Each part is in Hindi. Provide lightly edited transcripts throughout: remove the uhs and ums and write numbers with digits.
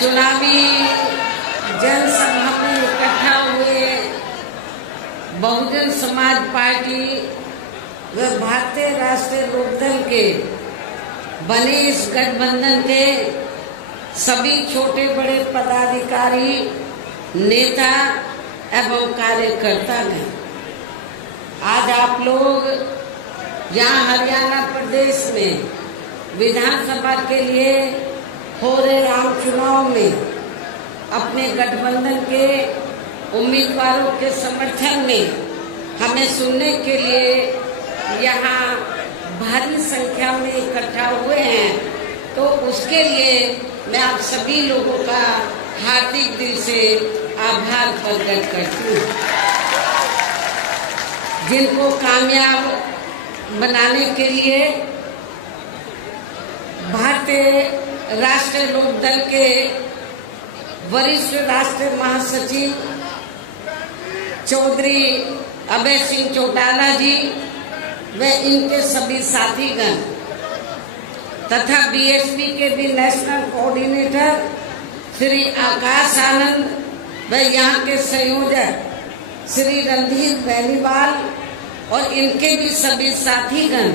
चुनावी जनसभा में इकट्ठा हुए बहुजन समाज पार्टी व भारतीय राष्ट्रीय लोकदल के बने इस गठबंधन के सभी छोटे बड़े पदाधिकारी, नेता एवं कार्यकर्ता ने आज आप लोग यहाँ हरियाणा प्रदेश में विधानसभा के लिए हो रहे आम चुनाव में अपने गठबंधन के उम्मीदवारों के समर्थन में हमें सुनने के लिए यहाँ भारी संख्या में इकट्ठा हुए हैं। तो उसके लिए मैं आप सभी लोगों का हार्दिक दिल से आभार प्रकट करती हूँ, जिनको कामयाब बनाने के लिए भारतीय राष्ट्रीय लोकदल के वरिष्ठ राष्ट्रीय महासचिव चौधरी अभय सिंह चौटाला जी व इनके सभी साथीगण तथा बीएसपी के भी नेशनल कोऑर्डिनेटर श्री आकाश आनंद व यहाँ के संयोजक श्री रणधीर बेनीवाल और इनके भी सभी साथीगण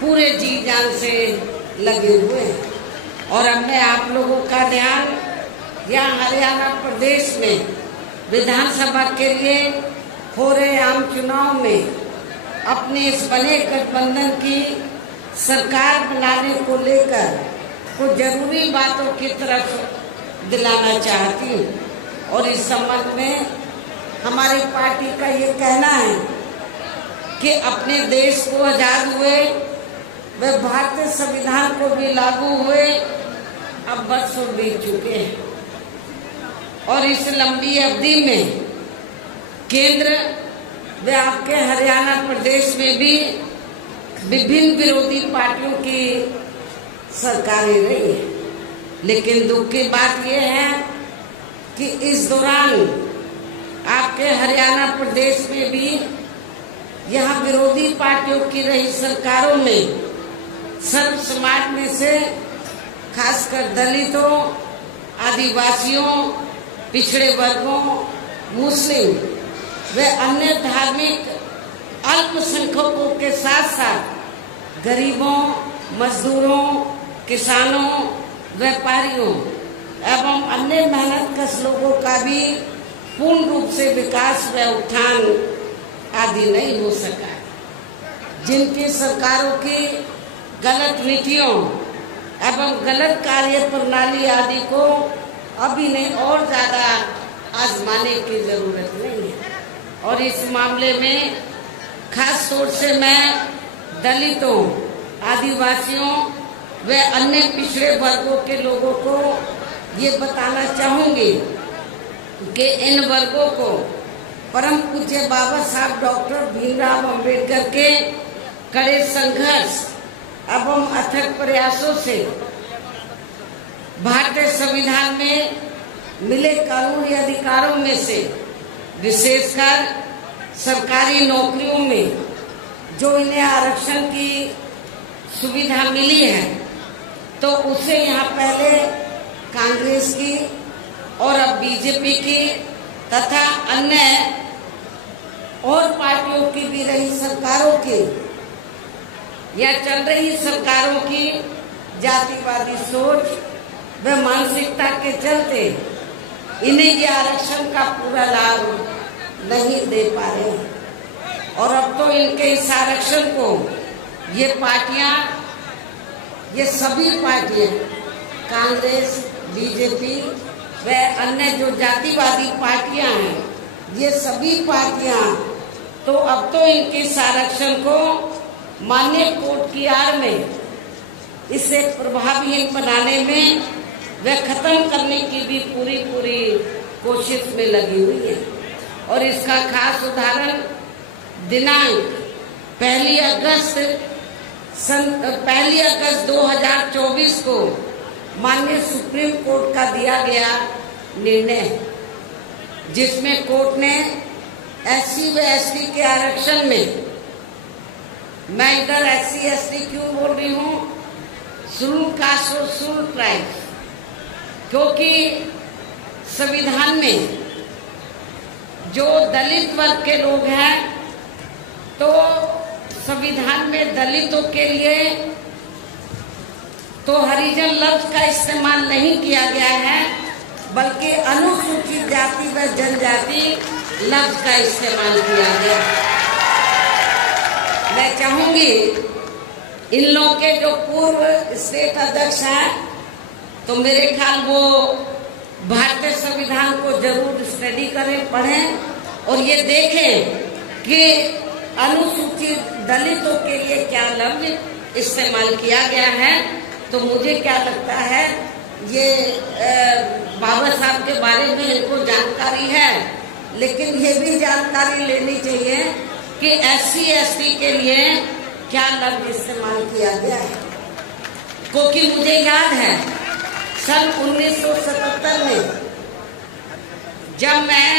पूरे जी जान से लगे हुए हैं। और अब मैं आप लोगों का ध्यान यहाँ हरियाणा प्रदेश में विधानसभा के लिए हो रहे आम चुनाव में अपने इस बने गठबंधन की सरकार बनाने को लेकर कुछ जरूरी बातों की तरफ दिलाना चाहती हूँ। और इस संबंध में हमारी पार्टी का ये कहना है कि अपने देश को आजाद हुए व भारतीय संविधान को भी लागू हुए अब बरसों बीत चुके हैं और इस लंबी अवधि में केंद्र व आपके हरियाणा प्रदेश में भी विभिन्न विरोधी पार्टियों की सरकारें रही है। लेकिन दुख की बात यह है कि इस दौरान आपके हरियाणा प्रदेश में भी यहाँ विरोधी पार्टियों की रही सरकारों में सर्व समाज में से खासकर दलितों, आदिवासियों, पिछड़े वर्गों, मुस्लिम व अन्य धार्मिक अल्पसंख्यकों के साथ साथ गरीबों, मजदूरों, किसानों, व्यापारियों एवं अन्य मेहनतकश लोगों का भी पूर्ण रूप से विकास व उत्थान आदि नहीं हो सका। जिनकी सरकारों की गलत नीतियों एवं गलत कार्य प्रणाली आदि को अभी नहीं और ज्यादा आजमाने की जरूरत नहीं है। और इस मामले में खास तौर से मैं दलितों, आदिवासियों व अन्य पिछड़े वर्गों के लोगों को ये बताना चाहूंगी कि इन वर्गों को परम पूज्य बाबा साहब डॉक्टर भीमराव अंबेडकर के कड़े संघर्ष एवं अथक प्रयासों से भारतीय संविधान में मिले कानूनी अधिकारों में से विशेषकर सरकारी नौकरियों में जो इन्हें आरक्षण की सुविधा मिली है, तो उसे यहाँ पहले कांग्रेस की और अब बीजेपी की तथा अन्य और पार्टियों की भी रही सरकारों की या चल रही सरकारों की जातिवादी सोच व मानसिकता के चलते इन्हें ये आरक्षण का पूरा लाभ नहीं दे पा रहे हैं। और अब तो इनके इस आरक्षण को ये पार्टियां, ये सभी पार्टियां, कांग्रेस, बीजेपी व अन्य जो जातिवादी पार्टियां हैं, ये सभी पार्टियां तो अब तो इनके इस आरक्षण को मान्य कोर्ट की आड़ में इसे प्रभावी बनाने में व खत्म करने की भी पूरी कोशिश में लगी हुई है। और इसका खास उदाहरण दिनांक 1 अगस्त 2024 को माननीय सुप्रीम कोर्ट का दिया गया निर्णय, जिसमें कोर्ट ने एससी व एसटी के आरक्षण में, मैं इधर एससी एसटी क्यों बोल रही हूँ, शेड्यूल कास्ट और शेड्यूल ट्राइब्स क्योंकि संविधान में जो दलित वर्ग के लोग हैं, तो संविधान में दलितों के लिए तो हरिजन लफ्ज का इस्तेमाल नहीं किया गया है, बल्कि अनुसूचित जाति व जनजाति लफ्ज का इस्तेमाल किया गया। मैं चाहूंगी इन लोगों के जो पूर्व स्टेट अध्यक्ष हैं, तो मेरे ख्याल वो भारतीय संविधान को जरूर स्टडी करें, पढ़ें और ये देखें कि अनुसूचित दलितों के लिए क्या लफ्ज इस्तेमाल किया गया है। तो मुझे क्या लगता है, ये बाबा साहब के बारे में इनको जानकारी है, लेकिन ये भी जानकारी लेनी चाहिए कि SC ST के लिए क्या लफ्ज इस्तेमाल किया गया है। क्योंकि मुझे याद है सन 1977 में जब मैं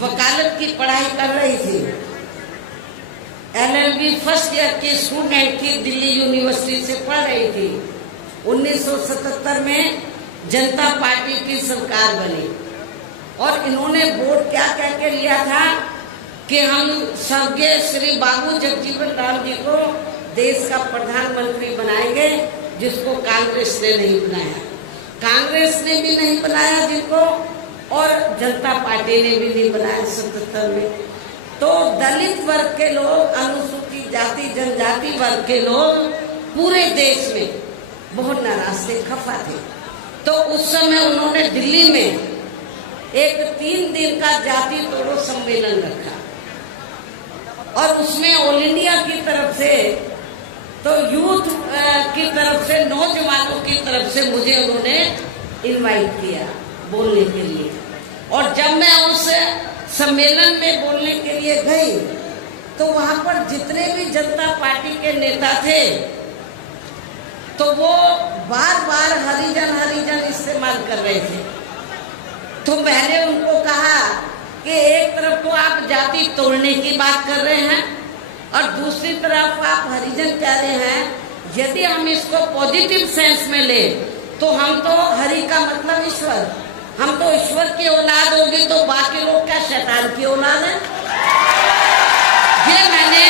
वकालत की पढ़ाई कर रही थी, LLB फर्स्ट ईयर की स्टूडेंट थी, दिल्ली यूनिवर्सिटी से पढ़ रही थी। 1977 में जनता पार्टी की सरकार बनी और इन्होंने वोट क्या कह के लिया था कि हम स्वर्गीय श्री बाबू जगजीवन राम जी को देश का प्रधानमंत्री बनाएंगे, जिसको कांग्रेस ने नहीं बनाया। कांग्रेस ने भी नहीं बनाया जिनको, और जनता पार्टी ने भी नहीं बनाया 77 में। तो दलित वर्ग के लोग, अनुसूचित जाति जनजाति वर्ग के लोग पूरे देश में बहुत नाराज थे, खफा थे। तो उस समय उन्होंने दिल्ली में एक 3 दिन का जाति तोड़ो सम्मेलन रखा और उसमें ऑल इंडिया की तरफ से, तो यूथ की तरफ से, नौजवानों की तरफ से मुझे उन्होंने इनवाइट किया बोलने के लिए। और जब मैं उस सम्मेलन में बोलने के लिए गई, तो वहां पर जितने भी जनता पार्टी के नेता थे, तो वो बार बार हरिजन हरिजन इस्तेमाल कर रहे थे। तो मैंने उनको कहा कि एक तरफ तो आप जाति तोड़ने की बात कर रहे हैं और दूसरी तरफ आप हरिजन कह रहे हैं। यदि हम इसको पॉजिटिव सेंस में ले, तो हम तो हरि का मतलब ईश्वर, हम तो ईश्वर की औलाद होगी, तो बाकी लोग क्या शैतान की औलाद है। ये मैंने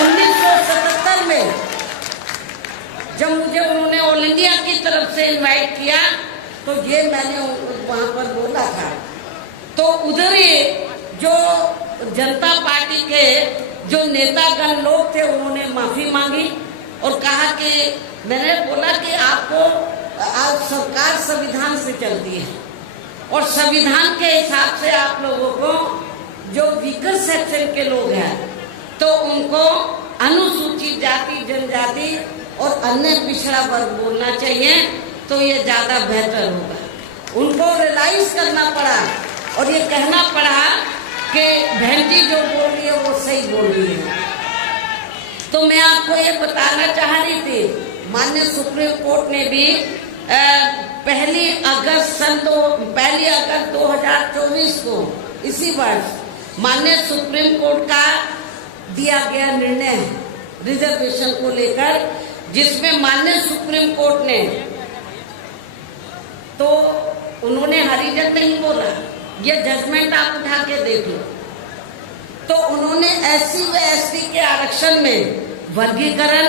1977 में जब मुझे उन्होंने ऑल इंडिया की तरफ से इनवाइट किया, तो ये मैंने वहां पर बोला था। तो उधर ही जो जनता पार्टी के जो नेतागण लोग थे, उन्होंने माफी मांगी और कहा कि मैंने बोला कि आपको आज सरकार संविधान से चलती है और संविधान के हिसाब से आप लोगों को जो वीकर सेक्शन के लोग हैं, तो उनको अनुसूचित जाति जनजाति और अन्य पिछड़ा वर्ग बोलना चाहिए, तो ये ज्यादा बेहतर होगा। उनको रियलाइज करना पड़ा और ये कहना पड़ा कि बहन जी जो बोल रही है वो सही बोल रही है। तो मैं आपको ये बताना चाह रही थी, माननीय सुप्रीम कोर्ट ने भी 1 अगस्त 2024 को, इसी वर्ष, माननीय सुप्रीम कोर्ट का दिया गया निर्णय रिजर्वेशन को लेकर, जिसमें माननीय सुप्रीम कोर्ट ने, तो उन्होंने हरिजन नहीं बोला, ये जजमेंट आप उठा के देख लो, तो उन्होंने SC व ST के आरक्षण में वर्गीकरण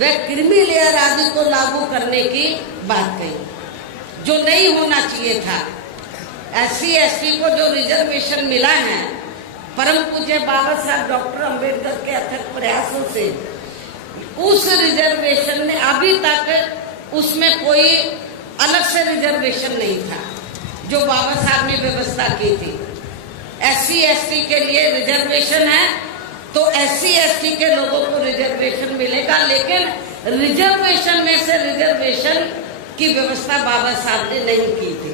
व क्रीमी लेयर आदि को लागू करने की बात कही, जो नहीं होना चाहिए था। SC ST को जो रिजर्वेशन मिला है, परम पूज्य बाबा साहब डॉक्टर अंबेडकर के अथक प्रयासों से, उस रिजर्वेशन में अभी तक उसमें कोई अलग से रिजर्वेशन नहीं था जो बाबा साहब ने व्यवस्था की थी। SC ST के लिए रिजर्वेशन है, तो SC ST के लोगों को रिजर्वेशन मिलेगा, लेकिन रिजर्वेशन में से रिजर्वेशन की व्यवस्था बाबा साहब ने नहीं की थी।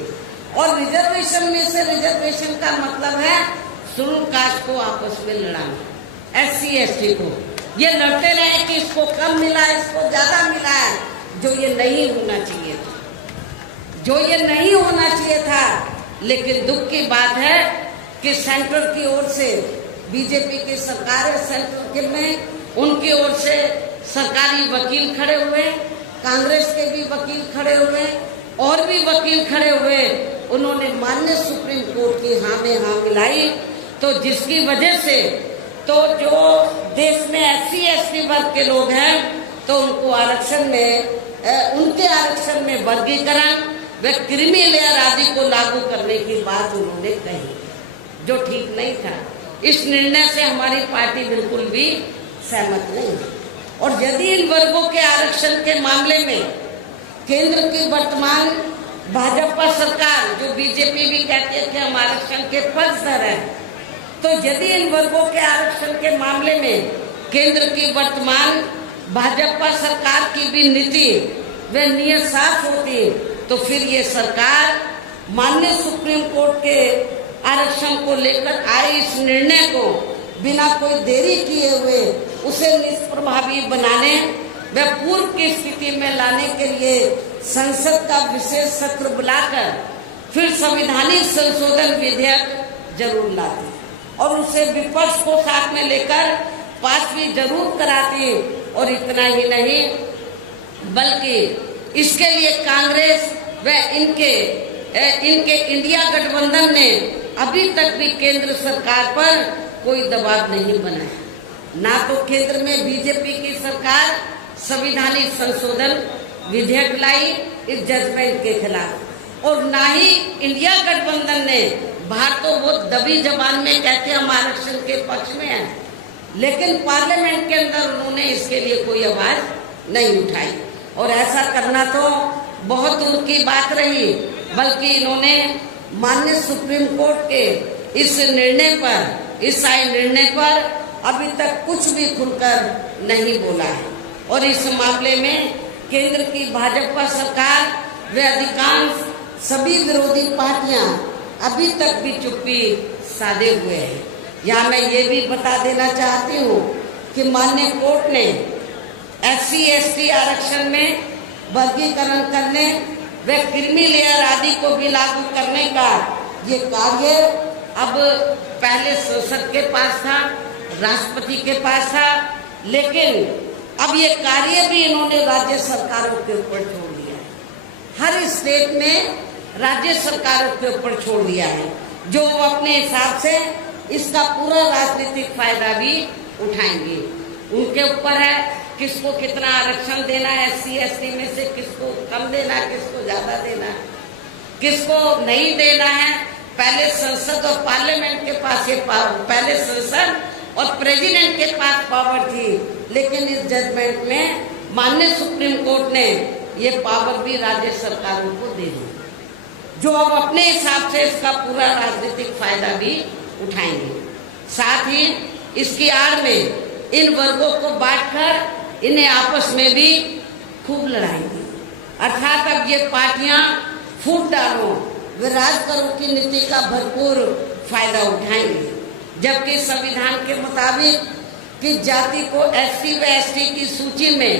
और रिजर्वेशन में से रिजर्वेशन का मतलब है शेड्यूल कास्ट को आपस में लड़ाना, SC ST को ये लड़ते रहे कि इसको कम मिला, इसको ज्यादा मिला है, जो ये नहीं होना चाहिए था, जो ये नहीं होना चाहिए था। लेकिन दुख की बात है कि सेंट्रल की ओर से बीजेपी की सरकार है, सेंट्रल में उनकी ओर से सरकारी वकील खड़े हुए, कांग्रेस के भी वकील खड़े हुए, और भी वकील खड़े हुए, उन्होंने माननीय सुप्रीम कोर्ट की हाँ में हाँ मिलाई, तो जिसकी वजह से तो जो देश में SC ST वर्ग के लोग हैं तो उनको आरक्षण में उनके आरक्षण में वर्गीकरण व क्रीमी लेयर आदि को लागू करने की बात उन्होंने कही, जो ठीक नहीं था। इस निर्णय से हमारी पार्टी बिल्कुल भी सहमत नहीं है। और यदि इन वर्गों के आरक्षण के मामले में केंद्र की वर्तमान भाजपा सरकार, जो बीजेपी भी कहती है कि हम आरक्षण के पक्षधर हैं, तो यदि इन वर्गों के आरक्षण के मामले में केंद्र की वर्तमान भाजपा सरकार की भी नीति व नियत साफ होती, तो फिर ये सरकार माननीय सुप्रीम कोर्ट के आरक्षण को लेकर आए इस निर्णय को बिना कोई देरी किए हुए उसे निष्प्रभावी बनाने व पूर्व की स्थिति में लाने के लिए संसद का विशेष सत्र बुलाकर फिर संवैधानिक संशोधन विधेयक जरूर लाती और उसे विपक्ष को साथ में लेकर पास भी जरूर कराती। और इतना ही नहीं, बल्कि इसके लिए कांग्रेस व इनके इंडिया गठबंधन ने अभी तक भी केंद्र सरकार पर कोई दबाव नहीं बनाया। ना तो केंद्र में बीजेपी की सरकार संवैधानिक संशोधन विधेयक लाई इस जजमेंट के खिलाफ, और ना ही इंडिया गठबंधन ने, बाहर तो वो दबी जबान में कहते हैं हम आरक्षण के पक्ष में हैं, लेकिन पार्लियामेंट के अंदर उन्होंने इसके लिए कोई आवाज नहीं उठाई। और ऐसा करना तो बहुत दूर की बात रही, बल्कि इन्होंने माननीय सुप्रीम कोर्ट के इस निर्णय पर, इस आए निर्णय पर अभी तक कुछ भी खुलकर नहीं बोला है। और इस मामले में केंद्र की भाजपा सरकार व अधिकांश सभी विरोधी पार्टियां अभी तक भी चुप्पी साधे हुए हैं। यहाँ मैं ये भी बता देना चाहती हूँ कि माननीय कोर्ट ने SC ST आरक्षण में वर्गीकरण करने व क्रीमी लेयर आदि को भी लागू करने का ये कार्य अब पहले संसद के पास था, राष्ट्रपति के पास था, लेकिन अब ये कार्य भी इन्होंने राज्य सरकारों के ऊपर छोड़ दिया है। हर स्टेट में राज्य सरकारों के ऊपर छोड़ दिया है, जो अपने हिसाब से इसका पूरा राजनीतिक फायदा भी उठाएंगे। उनके ऊपर है किसको कितना आरक्षण देना है, SC ST में से किसको कम देना है, किसको ज्यादा देना है, किसको नहीं देना है। पहले संसद और पार्लियामेंट के पास ये पावर, पहले संसद और प्रेसिडेंट के पास पावर थी, लेकिन इस जजमेंट में माननीय सुप्रीम कोर्ट ने ये पावर भी राज्य सरकारों को दे दी, जो अब अपने हिसाब से इसका पूरा राजनीतिक फायदा भी उठाएंगे। साथ ही इसकी आड़ में इन वर्गों को बांटकर इन्हें आपस में भी खूब लड़ाएंगे। अर्थात अब ये पार्टियां फूट डालो व राज करो की नीति का भरपूर फायदा उठाएंगे, जबकि संविधान के मुताबिक कि जाति को SC व ST की सूची में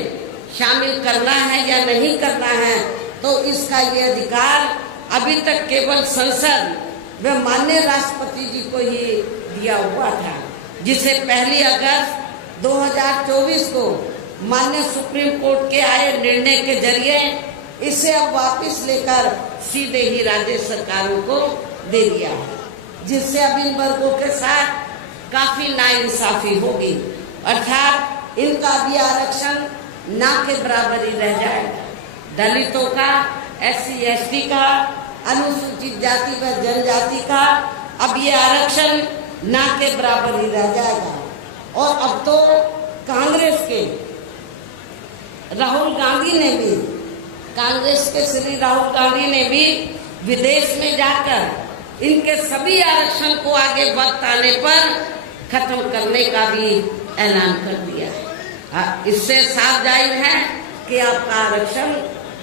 शामिल करना है या नहीं करना है, तो इसका ये अधिकार अभी तक केवल संसद व माननीय राष्ट्रपति जी को ही दिया हुआ था, जिसे 1 अगस्त 2024 को माननीय सुप्रीम कोर्ट के आए निर्णय के जरिए इसे अब वापस लेकर सीधे ही राज्य सरकारों को दे दिया है, जिससे अब इन वर्गों के साथ काफी नाइंसाफी होगी। अर्थात इनका भी आरक्षण ना के बराबर ही रह जाएगा। दलितों का, SC ST का, अनुसूचित जाति व जनजाति का अब ये आरक्षण ना के बराबर ही रह जाएगा। और अब तो कांग्रेस के राहुल गांधी ने भी, कांग्रेस के श्री राहुल गांधी ने भी विदेश में जाकर इनके सभी आरक्षण को आगे वक्त आने पर खत्म करने का भी ऐलान कर दिया है। इससे साफ जाहिर है कि आपका आरक्षण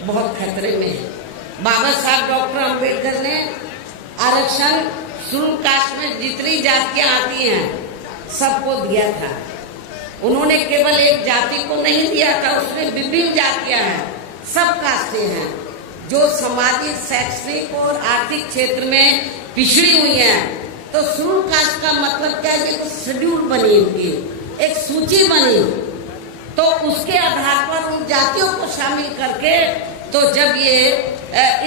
बहुत खतरे में है। बाबा साहब डॉक्टर अंबेडकर ने आरक्षण शेड्यूल कास्ट में जितनी जातियां आती हैं सबको दिया था। उन्होंने केवल एक जाति को नहीं दिया था, उसमें विभिन्न जातियां हैं, सब कास्टें हैं जो सामाजिक, शैक्षणिक और आर्थिक क्षेत्र में पिछड़ी हुई हैं। तो शेड्यूल कास्ट का मतलब क्या है? कि शेड्यूल बनी, उनकी एक सूची बनी, तो उसके आधार पर उन जातियों को शामिल करके तो जब ये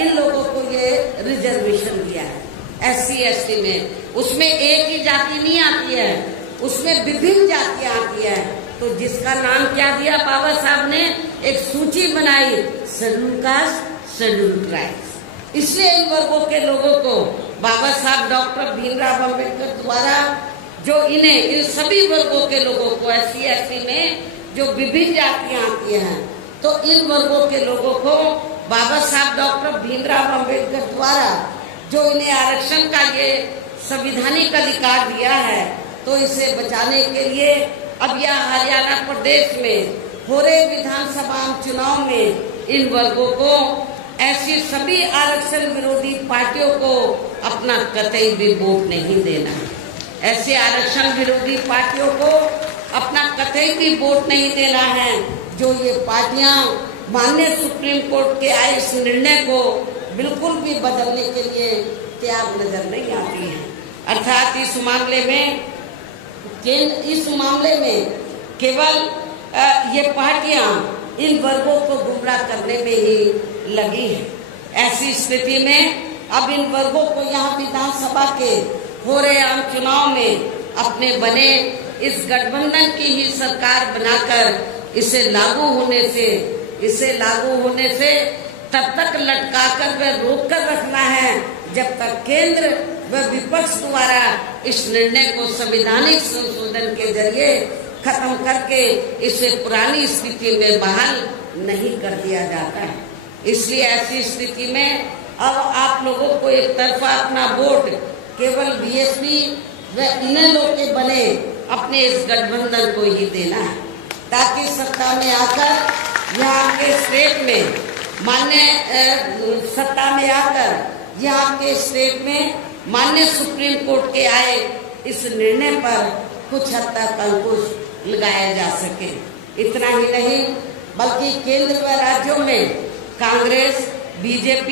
इन लोगों को ये रिजर्वेशन दिया है SC ST में, उसमें एक ही जाति नहीं आती है, उसमें विभिन्न जातियां आती है। तो जिसका नाम क्या दिया बाबा साहब ने, एक सूची बनाई, शेड्यूल कास्ट शेड्यूल ट्राइब्स। इसलिए इन वर्गों के लोगों को बाबा साहब डॉक्टर भीमराव अम्बेडकर द्वारा जो इन्हें इन सभी वर्गों के लोगों को SC ST में जो विभिन्न जातियां आती हैं, तो इन वर्गों के लोगों को बाबा साहब डॉक्टर भीमराव अम्बेडकर द्वारा जो इन्हें आरक्षण का ये संवैधानिक अधिकार दिया है, तो इसे बचाने के लिए अब यह हरियाणा प्रदेश में हो रहे विधानसभा चुनाव में इन वर्गों को ऐसी सभी आरक्षण विरोधी पार्टियों को अपना कतई भी वोट नहीं देना है। ऐसे आरक्षण विरोधी पार्टियों को अपना कतई भी वोट नहीं देना है जो ये पार्टियां माननीय सुप्रीम कोर्ट के आए इस निर्णय को बिल्कुल भी बदलने के लिए तैयार नजर नहीं आती है। अर्थात इस मामले में केवल ये पार्टियां इन वर्गों को गुमराह करने में ही लगी है। ऐसी स्थिति में अब इन वर्गों को यहाँ विधानसभा के हो रहे आम चुनाव में अपने बने इस गठबंधन की ही सरकार बनाकर इसे लागू होने से तब तक लटकाकर व रोक कर रखना है जब तक केंद्र व विपक्ष द्वारा इस निर्णय को संवैधानिक संशोधन के जरिए खत्म करके इसे पुरानी स्थिति में बहाल नहीं कर दिया जाता है। इसलिए ऐसी स्थिति में अब आप लोगों को एक तरफा अपना वोट केवल BSP व इन्हें लोग के बने अपने इस गठबंधन को ही देना है, ताकि सत्ता में आकर यहाँ के स्टेट में माननीय सुप्रीम कोर्ट के आए इस निर्णय पर कुछ हद तक अंकुश लगाया जा सके। इतना ही नहीं बल्कि केंद्र व राज्यों में कांग्रेस, BJP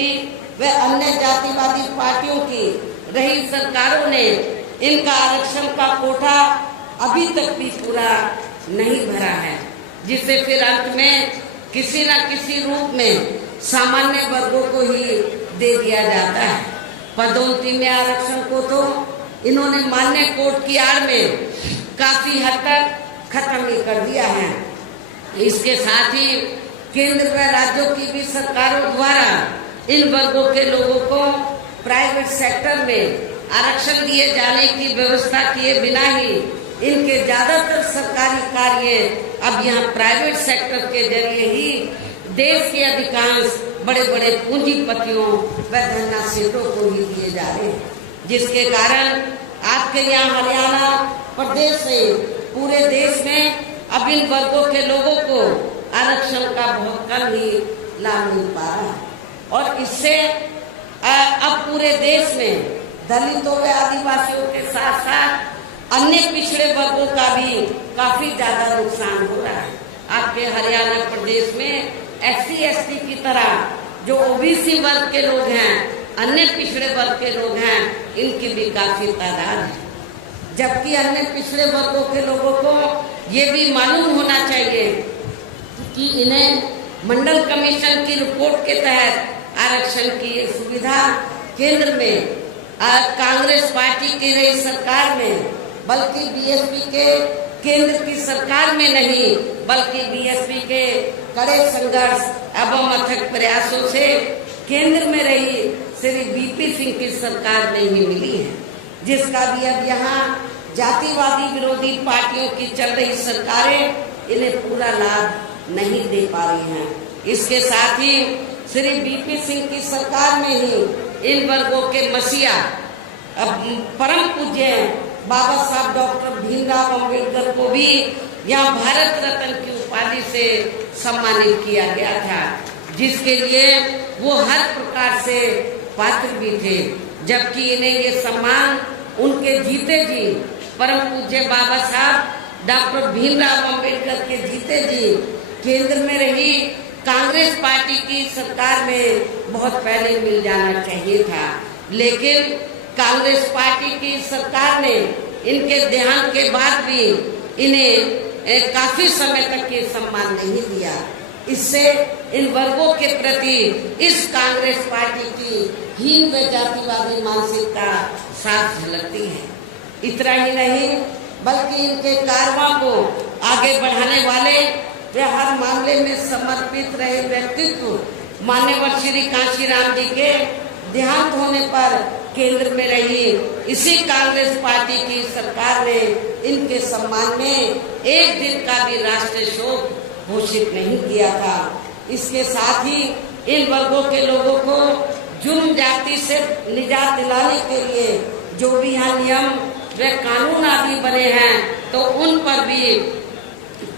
व अन्य जातिवादी पार्टियों की रही सरकारों ने इनका आरक्षण का कोटा अभी तक भी पूरा नहीं भरा है, जिसे फिर अंत में किसी न किसी रूप में सामान्य वर्गों को ही दे दिया जाता है। पदोन्नति में आरक्षण को तो इन्होंने मान्य कोर्ट की आड़ में काफी हद तक खत्म ही कर दिया है। इसके साथ ही केंद्र व राज्यों की भी सरकारों द्वारा इन वर्गों के लोगों को प्राइवेट सेक्टर में आरक्षण दिए जाने की व्यवस्था किए बिना ही इनके ज्यादातर सरकारी कार्य अब यहाँ प्राइवेट सेक्टर के जरिए ही देश के अधिकांश बड़े बड़े पूंजीपतियों व धनराशियों को ही दिए जा रहे हैं, जिसके कारण आपके यहाँ हरियाणा प्रदेश से पूरे देश में अब इन वर्गों के लोगों को आरक्षण का बहुत कम ही लाभ मिल पा रहा है। और इससे अब पूरे देश में दलितों व आदिवासियों के साथ साथ अन्य पिछड़े वर्गों का भी काफी ज्यादा नुकसान हो रहा है। आपके हरियाणा प्रदेश में SC ST की तरह जो OBC वर्ग के लोग हैं, अन्य पिछड़े वर्ग के लोग हैं, इनकी भी काफी तादाद है। जबकि अन्य पिछड़े वर्गों के लोगों को ये भी मालूम होना चाहिए कि इन्हें मंडल कमीशन की रिपोर्ट के तहत आरक्षण की ये सुविधा केंद्र में कांग्रेस पार्टी की रही सरकार में, बल्कि BSP के केंद्र की सरकार में नहीं, बल्कि BSP के कड़े संघर्ष एवं अथक प्रयासों से केंद्र में रही श्री BP सिंह की सरकार में ही मिली है, जिसका भी अब यहाँ जातिवादी विरोधी पार्टियों की चल रही सरकारें इन्हें पूरा लाभ नहीं दे पा रही हैं। इसके साथ ही श्री BP सिंह की सरकार में ही इन वर्गों के मसीहा परम पूज्य बाबा साहब डॉक्टर भीमराव अम्बेडकर को भी यहाँ भारत रत्न की उपाधि से सम्मानित किया गया था, जिसके लिए वो हर प्रकार से पात्र भी थे। जबकि इन्हें ये सम्मान उनके जीते जी परम पूज्य बाबा साहब डॉक्टर भीमराव अम्बेडकर के जीते जी केंद्र में रही कांग्रेस पार्टी की सरकार में बहुत पहले मिल जाना चाहिए था, लेकिन कांग्रेस पार्टी की सरकार ने इनके देहांत के बाद भी इन्हें काफी समय तक ये सम्मान नहीं दिया। इससे इन वर्गों के प्रति इस कांग्रेस पार्टी की हीन व जातिवादी मानसिकता साफ झलकती है। इतना ही नहीं बल्कि इनके कारवां को आगे बढ़ाने वाले वे हर मामले में समर्पित रहे व्यक्तित्व मान्यवर श्री कांशीराम जी के देहांत होने पर केंद्र में रही इसी कांग्रेस पार्टी की सरकार ने इनके सम्मान में एक दिन का भी राष्ट्रीय शोक घोषित नहीं किया था। इसके साथ ही इन वर्गों के लोगों को जुर्म जाति से निजात दिलाने के लिए जो भी यहाँ नियम व कानून आदि बने हैं तो उन पर भी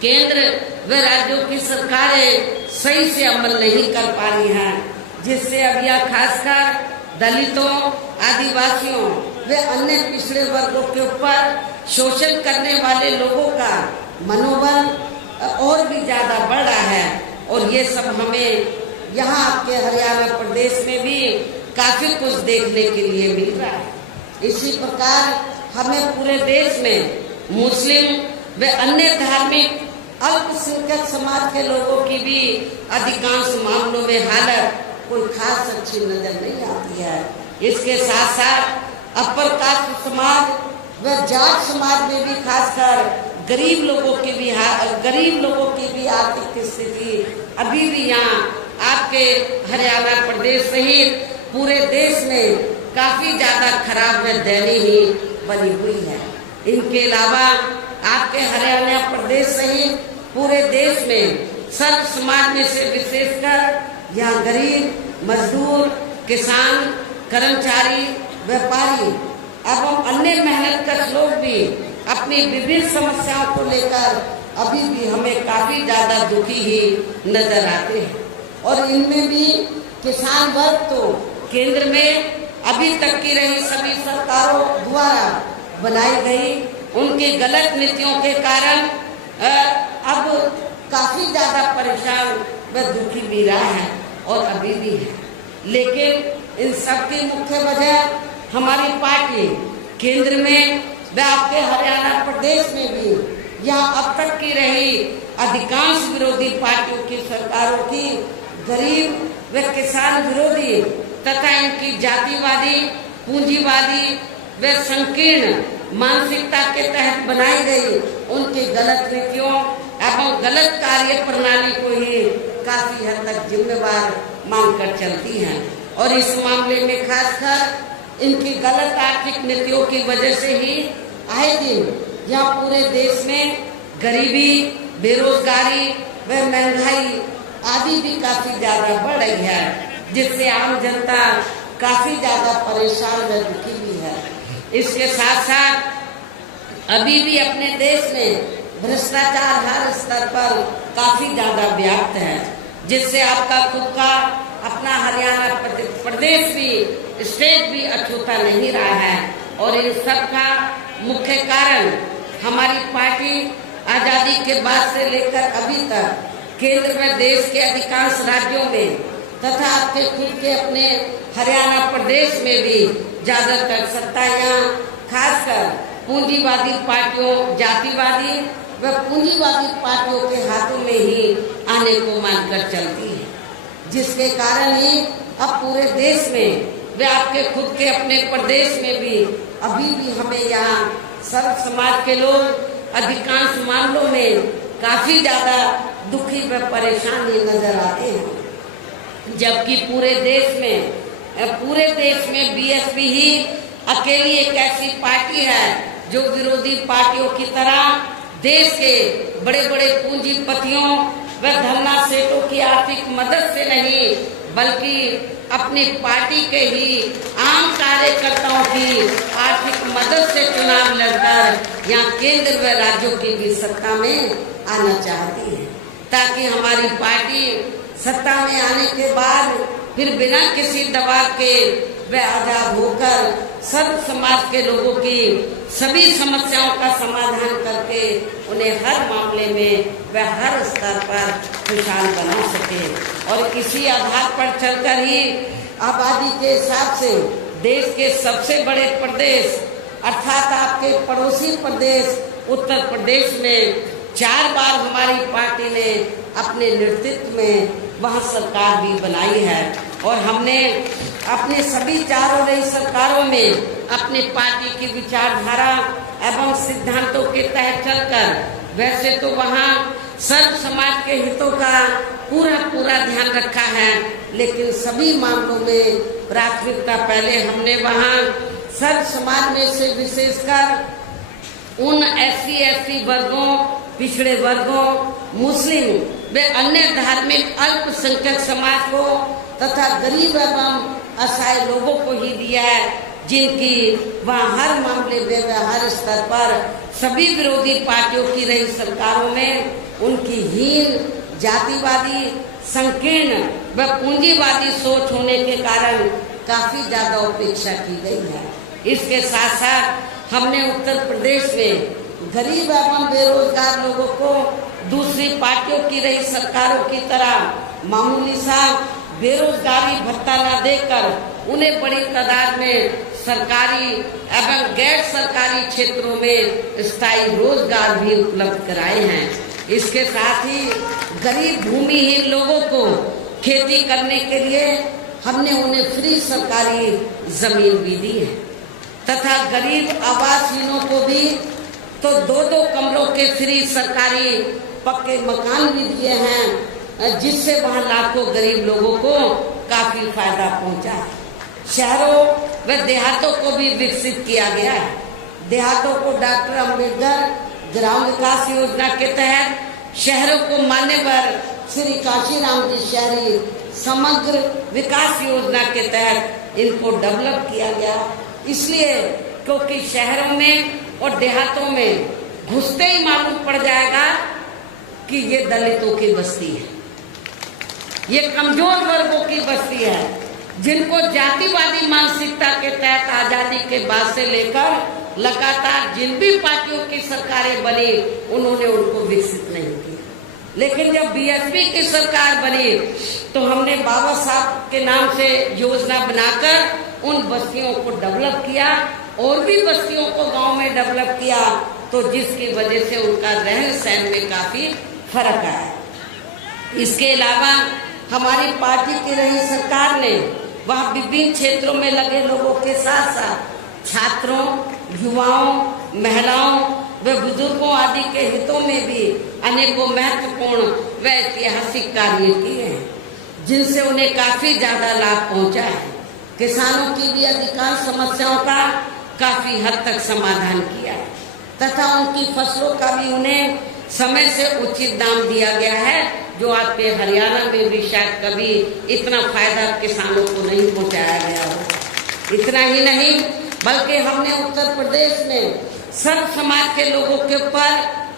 केंद्र व राज्यों की सरकारें सही से अमल नहीं कर पा रही हैं, जिससे अब यह खासकर दलितों, आदिवासियों व अन्य पिछड़े वर्गों के ऊपर शोषण करने वाले लोगों का मनोबल और भी ज्यादा बढ़ रहा है। और ये सब हमें यहाँ आपके हरियाणा प्रदेश में भी काफी कुछ देखने के लिए मिल रहा है। इसी प्रकार हमें पूरे देश में मुस्लिम व अन्य धार्मिक अल्पसंख्यक समाज के लोगों की भी अधिकांश मामलों में हालत कोई खास अच्छी नजर नहीं आती है। इसके साथ साथ अपर कास्ट समाज व जाट समाज में भी खासकर गरीब लोगों की भी आर्थिक स्थिति अभी भी यहाँ आपके हरियाणा प्रदेश सहित पूरे देश में काफी ज्यादा खराब व दयनीय बनी हुई है। इनके अलावा आपके हरियाणा प्रदेश सहित पूरे देश में सर्व समाज में से विशेषकर यहाँ गरीब, मजदूर, किसान, कर्मचारी, व्यापारी एवं अन्य मेहनतकश लोग भी अपनी विभिन्न समस्याओं को लेकर अभी भी हमें काफी ज्यादा दुखी ही नजर आते हैं। और इनमें भी किसान वर्ग तो केंद्र में अभी तक की रही सभी सरकारों द्वारा बनाई गई उनकी गलत नीतियों के कारण अब काफी ज्यादा परेशान व दुखी भी रहा है और अभी भी है। लेकिन इन सब की मुख्य वजह हमारी पार्टी केंद्र में व आपके हरियाणा प्रदेश में भी यहाँ अब तक की रही अधिकांश विरोधी पार्टियों की सरकारों की गरीब व किसान विरोधी तथा इनकी जातिवादी, पूंजीवादी व संकीर्ण मानसिकता के तहत बनाई गई उनकी गलत नीतियों एवं गलत कार्य प्रणाली को ही काफी हद तक जिम्मेवार मानकर चलती हैं। और इस मामले में खासकर इनकी गलत आर्थिक नीतियों की वजह से ही आए दिन यहाँ पूरे देश में गरीबी, बेरोजगारी व महंगाई आदि भी काफी ज्यादा बढ़ रही है, जिससे आम जनता काफी ज्यादा परेशान व दुखी भी है। इसके साथ साथ अभी भी अपने देश में भ्रष्टाचार हर स्तर पर काफी ज्यादा व्याप्त है, जिससे आपका खुद का अपना हरियाणा प्रदेश भी स्टेट भी अछूता नहीं रहा है। और इन सब का मुख्य कारण हमारी पार्टी आजादी के बाद से लेकर अभी तक केंद्र में देश के अधिकांश राज्यों में तथा आपके खुद के अपने हरियाणा प्रदेश में भी ज्यादातर सत्ता यहाँ खासकर पूंजीवादी पार्टियों, जातिवादी व पूंजीवादी पार्टियों के हाथों में ही आने को मानकर चलती है, जिसके कारण ही अब पूरे देश में व आपके खुद के अपने प्रदेश में भी अभी भी हमें यहाँ सर्व समाज के लोग अधिकांश मामलों में काफी ज्यादा दुखी व परेशान नजर आते हैं। जबकि पूरे देश में बीएसपी ही अकेली एक ऐसी पार्टी है जो विरोधी पार्टियों की तरह देश के बड़े बड़े पूंजीपतियों व धन्ना सेठों की आर्थिक मदद से नहीं बल्कि अपनी पार्टी के ही आम कार्यकर्ताओं की आर्थिक मदद से चुनाव लड़कर यहाँ केंद्र व राज्यों की भी सत्ता में आना चाहती है, ताकि हमारी पार्टी सत्ता में आने के बाद फिर बिना किसी दबाव के व आजाद होकर सर्व समाज के लोगों की सभी समस्याओं का समाधान करके उन्हें हर मामले में व हर स्तर पर खुशहाल बना सके। और इसी आधार पर चलकर ही आबादी के हिसाब से देश के सबसे बड़े प्रदेश अर्थात आपके पड़ोसी प्रदेश उत्तर प्रदेश में 4 बार हमारी पार्टी ने अपने नेतृत्व में वहाँ सरकार भी बनाई है और हमने अपने सभी चारों नई सरकारों में अपने पार्टी की विचारधारा एवं सिद्धांतों के तहत चलकर वैसे तो वहाँ सर्व समाज के हितों का पूरा ध्यान रखा है, लेकिन सभी मामलों में प्राथमिकता पहले हमने वहाँ सर्व समाज में से विशेषकर उन SC/ST वर्गों, पिछड़े वर्गों, मुस्लिम व अन्य धार्मिक अल्पसंख्यक समाज को तथा गरीब एवं असहाय लोगों को ही दिया है, जिनकी वहाँ हर मामले में व हर स्तर पर सभी विरोधी पार्टियों की रही सरकारों में उनकी हीन, जातिवादी, संकीर्ण व पूंजीवादी सोच होने के कारण काफी ज्यादा उपेक्षा की गई है। इसके साथ साथ हमने उत्तर प्रदेश में गरीब एवं बेरोजगार लोगों को दूसरी पार्टियों की रही सरकारों की तरह मामूली सा बेरोजगारी भत्ता न देकर उन्हें बड़ी तादाद में सरकारी एवं गैर सरकारी क्षेत्रों में स्थायी रोजगार भी उपलब्ध कराए हैं। इसके साथ ही गरीब भूमिहीन लोगों को खेती करने के लिए हमने उन्हें फ्री सरकारी जमीन भी दी है तथा गरीब आवासहीनों को भी तो 2-2 कमरों के फ्री सरकारी पक्के मकान भी दिए हैं, जिससे वहाँ लाखों गरीब लोगों को काफी फायदा पहुँचा है। शहरों व देहातों को भी विकसित किया गया है। देहातों को डॉक्टर अंबेडकर ग्राम विकास योजना के तहत, शहरों को मान्यवर श्री काशीराम जी शहरी समग्र विकास योजना के तहत इनको डेवलप किया गया। इसलिए क्योंकि शहरों में और देहातों में घुसते ही मालूम पड़ जाएगा कि ये दलितों की बस्ती है, ये कमजोर वर्गों की बस्ती है, जिनको जातिवादी मानसिकता के तहत आजादी के बाद से लेकर लगातार जिन भी पार्टियों की सरकारें बनी उन्होंने उनको विकसित नहीं किया। लेकिन जब बीएसपी की सरकार बनी तो हमने बाबा साहब के नाम से योजना बनाकर उन बस्तियों को डेवलप किया और भी बस्तियों को गांव में डेवलप किया, तो जिसकी वजह से उनका रहन सहन में काफी फर्क आया। इसके अलावा हमारी पार्टी की रही सरकार ने वह विभिन्न क्षेत्रों में लगे लोगों के साथ साथ छात्रों, युवाओं, महिलाओं व बुजुर्गों आदि के हितों में भी अनेकों महत्वपूर्ण व ऐतिहासिक कार्य किए हैं, जिनसे उन्हें काफी ज्यादा लाभ पहुंचा है। किसानों की भी अधिकांश समस्याओं का काफी हद तक समाधान किया है तथा उनकी फसलों का भी उन्हें समय से उचित दाम दिया गया है, जो आपके हरियाणा में भी शायद कभी इतना फायदा किसानों को नहीं पहुंचाया गया हो। इतना ही नहीं बल्कि हमने उत्तर प्रदेश में सर्व समाज के लोगों के ऊपर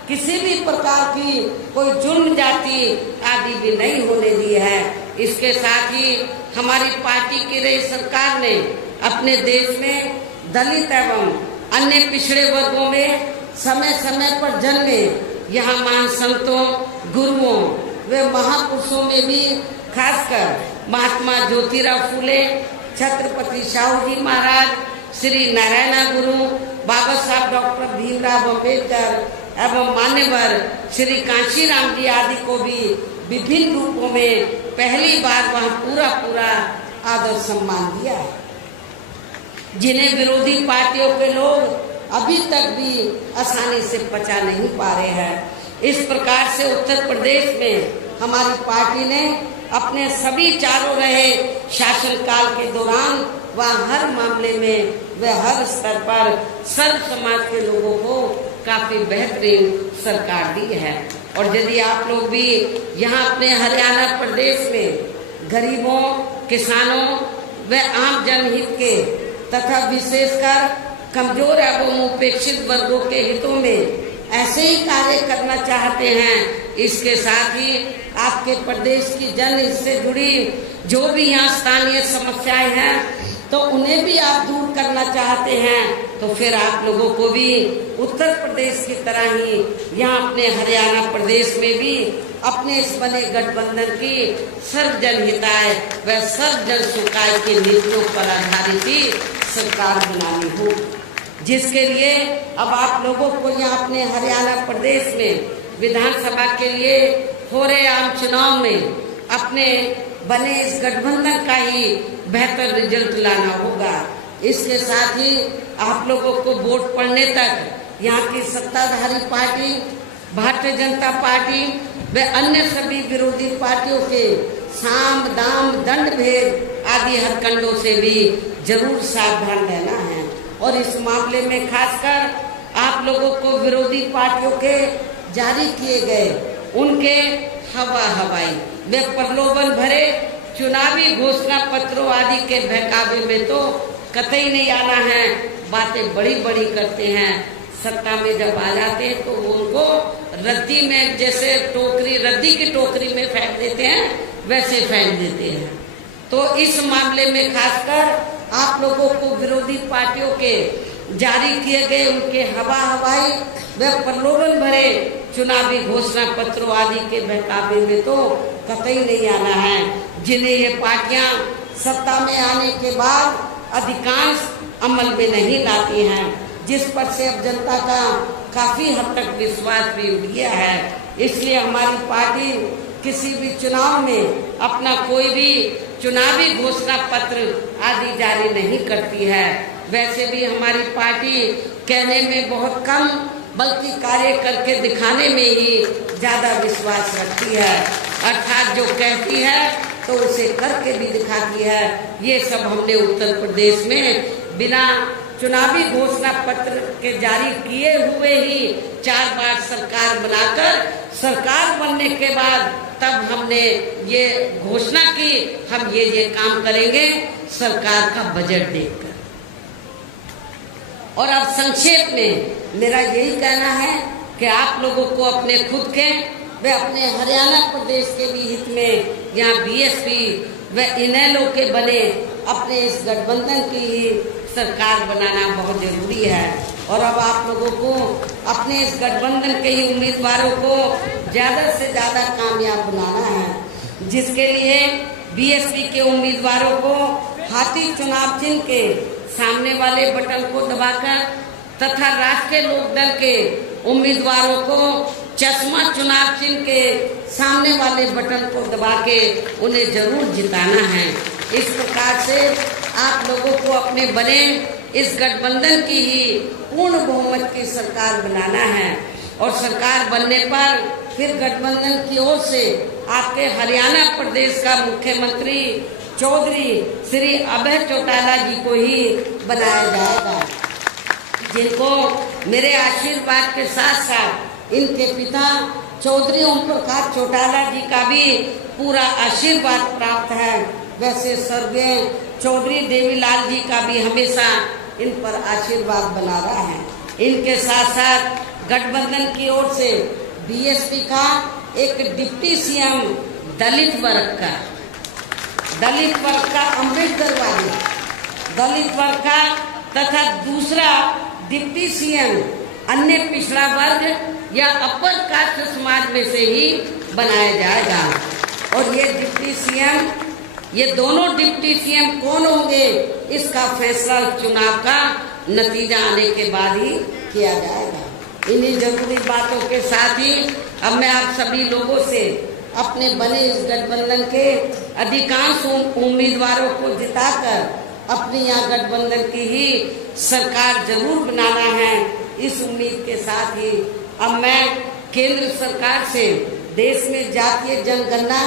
किसी भी प्रकार की कोई जुर्म जाति आदि भी नहीं होने दी है। इसके साथ ही हमारी पार्टी की रही सरकार ने अपने देश में दलित एवं अन्य पिछड़े वर्गों में समय समय पर जन्मे यहाँ महान संतों, गुरुओं व महापुरुषों में भी खासकर महात्मा ज्योतिराव फूले, छत्रपति साहू जी महाराज, श्री नारायणा गुरु, बाबा साहब डॉक्टर भीमराव अम्बेडकर एवं मान्यवर श्री काशीराम जी आदि को भी विभिन्न रूपों में पहली बार वहाँ पूरा आदर सम्मान दिया है, जिन्हें विरोधी पार्टियों के लोग अभी तक भी आसानी से पचा नहीं पा रहे हैं। इस प्रकार से उत्तर प्रदेश में हमारी पार्टी ने अपने सभी चारों रहे शासनकाल के दौरान वह हर मामले में व हर स्तर पर सर्व समाज के लोगों को काफी बेहतरीन सरकार दी है। और यदि आप लोग भी यहाँ अपने हरियाणा प्रदेश में गरीबों, किसानों व आम जनहित के तथा विशेषकर कमजोर एवं उपेक्षित वर्गों के हितों में ऐसे ही कार्य करना चाहते हैं, इसके साथ ही आपके प्रदेश की जनहित से जुड़ी जो भी यहाँ स्थानीय समस्याएं हैं तो उन्हें भी आप दूर करना चाहते हैं, तो फिर आप लोगों को भी उत्तर प्रदेश की तरह ही यहाँ अपने हरियाणा प्रदेश में भी अपने इस बने गठबंधन की सर्व जनहिताय व सर्व जन सुखाय की नीतियों पर आधारित ही सरकार बनानी हो, जिसके लिए अब आप लोगों को यहाँ अपने हरियाणा प्रदेश में विधानसभा के लिए हो रहे आम चुनाव में अपने बने इस गठबंधन का ही बेहतर रिजल्ट लाना होगा। इसके साथ ही आप लोगों को वोट पड़ने तक यहाँ की सत्ताधारी पार्टी भारतीय जनता पार्टी व अन्य सभी विरोधी पार्टियों के साम दाम दंड भेद आदि हथकंडों से भी जरूर सावधान रहना है। और इस मामले में खासकर आप लोगों को विरोधी पार्टियों के जारी किए गए उनके हवाई वे प्रलोभन भरे चुनावी घोषणा पत्रों आदि के बहकावे में तो कतई नहीं आना है। बातें बड़ी बड़ी करते हैं, सत्ता में जब आ जाते हैं तो उनको रद्दी में जैसे टोकरी रद्दी की टोकरी में फेंक देते हैं वैसे फेंक देते हैं। तो इस मामले में खासकर आप लोगों को विरोधी पार्टियों के जारी किए गए उनके हवाई व प्रलोभन भरे चुनावी घोषणा पत्रों आदि के बहकावे में तो कतई नहीं आना है, जिन्हें ये पार्टियां सत्ता में आने के बाद अधिकांश अमल में नहीं लाती हैं, जिस पर से अब जनता का काफी हद तक विश्वास भी उठ गया है। इसलिए हमारी पार्टी किसी भी चुनाव में अपना कोई भी चुनावी घोषणा पत्र आदि जारी नहीं करती है। वैसे भी हमारी पार्टी कहने में बहुत कम बल्कि कार्य करके दिखाने में ही ज्यादा विश्वास रखती है। अर्थात जो कहती है तो उसे करके भी दिखाती है। ये सब हमने उत्तर प्रदेश में बिना चुनावी घोषणा पत्र के जारी किए हुए ही 4 बार सरकार बनाकर सरकार बनने के बाद तब हमने ये घोषणा की हम ये काम करेंगे सरकार का बजट देखकर। और अब संक्षेप में मेरा यही कहना है कि आप लोगों को अपने खुद के व अपने हरियाणा प्रदेश के भी हित में यहाँ बीएसपी व इनेलो के बने अपने इस गठबंधन की ही सरकार बनाना बहुत जरूरी है। और अब आप लोगों को अपने इस गठबंधन के ही उम्मीदवारों को ज्यादा से ज्यादा कामयाब बनाना है, जिसके लिए बीएसपी के उम्मीदवारों को हाथी चुनाव चिन्ह के सामने वाले बटन को दबाकर तथा राष्ट्रीय लोकदल के उम्मीदवारों को चश्मा चुनाव चिन्ह के सामने वाले बटन को दबा के उन्हें जरूर जिताना है। इस प्रकार से आप लोगों को अपने बने इस गठबंधन की ही पूर्ण बहुमत की सरकार बनाना है। और सरकार बनने पर फिर गठबंधन की ओर से आपके हरियाणा प्रदेश का मुख्यमंत्री चौधरी श्री अभय चौटाला जी को ही बनाया जाएगा, जिनको मेरे आशीर्वाद के साथ साथ इनके पिता चौधरी ओम प्रकाश चौटाला जी का भी पूरा आशीर्वाद प्राप्त है। वैसे स्वर्गीय चौधरी देवीलाल जी का भी हमेशा इन पर आशीर्वाद बना रहा है। इनके साथ साथ गठबंधन की ओर से बीएसपी का एक डिप्टी सीएम दलित वर्ग का अमृत दरबारी दलित वर्ग का तथा दूसरा डिप्टी सीएम अन्य पिछड़ा वर्ग या अपर कास्ट समाज में से ही बनाया जाएगा। और ये डिप्टी सीएम ये दोनों डिप्टी सीएम कौन होंगे इसका फैसला चुनाव का नतीजा आने के बाद ही किया जाएगा। इन्हीं जरूरी बातों के साथ ही अब मैं आप सभी लोगों से अपने बने इस गठबंधन के अधिकांश उम्मीदवारों को जिताकर अपनी यहाँ गठबंधन की ही सरकार जरूर बनाना है। इस उम्मीद के साथ ही अब मैं केंद्र सरकार से देश में जातीय जनगणना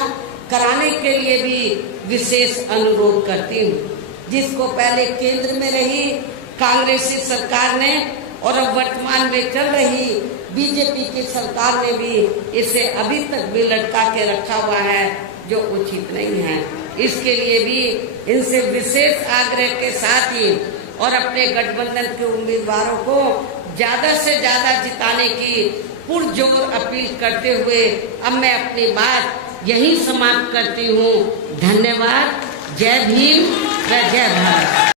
कराने के लिए भी विशेष अनुरोध करती हूँ, जिसको पहले केंद्र में रही कांग्रेसी सरकार ने और अब वर्तमान में चल रही बीजेपी की सरकार ने भी इसे अभी तक भी लटका के रखा हुआ है, जो उचित नहीं है। इसके लिए भी इनसे विशेष आग्रह के साथ ही और अपने गठबंधन के उम्मीदवारों को ज्यादा से ज्यादा जिताने की पुरजोर अपील करते हुए अब मैं अपनी बात यहीं समाप्त करती हूँ। धन्यवाद। जय भीम व जय भारत।